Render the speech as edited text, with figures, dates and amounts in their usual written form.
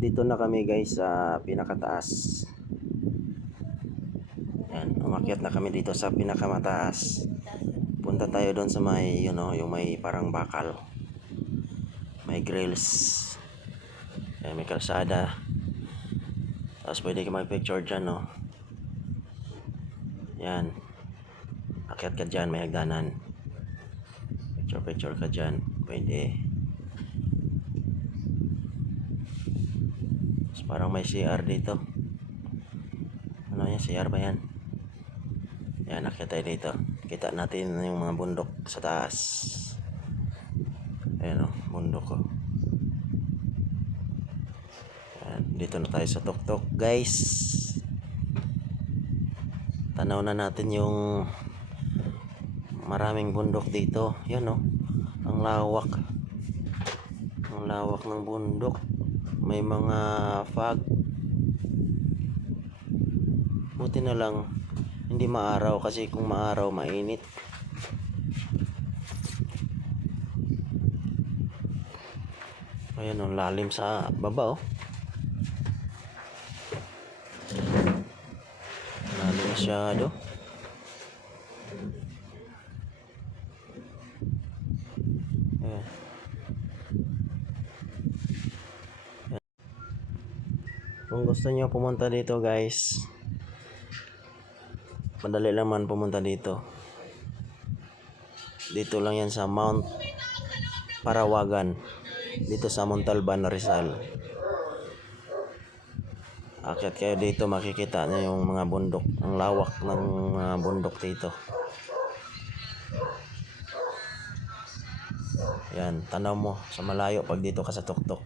Dito na kami guys sa pinakataas. Yan, umakyat na kami dito sa pinakamataas. Punta tayo doon sa may, yung may parang bakal. May grills. Yan, may kalsada. Tapos pwede ka mag-picture dyan, no? Yan. Akyat ka dyan, may hagdanan. Picture ka dyan. Pwede. Tapos parang may CR dito. Ano yan? CR ba yan? Yan, akyat tayo dito. Kita natin yung mga bundok sa taas. Ayan o, bundok ko. Yan, dito na tayo sa tuktok guys. Tanaw na natin yung maraming bundok dito. Yan o, ang lawak. Ang lawak ng bundok. May mga fog. Buti na lang hindi maaraw, kasi kung maaraw mainit. Ayan, ang lalim sa baba oh. Lalim masyado. Ayan. Kung gusto nyo pumunta dito guys, madali lang man pumunta dito. Dito lang yan sa Mount Parawagan, dito sa Montalban, Rizal. Akyat kayo dito, makikita nyo yung mga bundok. Ang lawak ng mga bundok dito. Yan, tanaw mo sa malayo pag dito ka sa tuktok.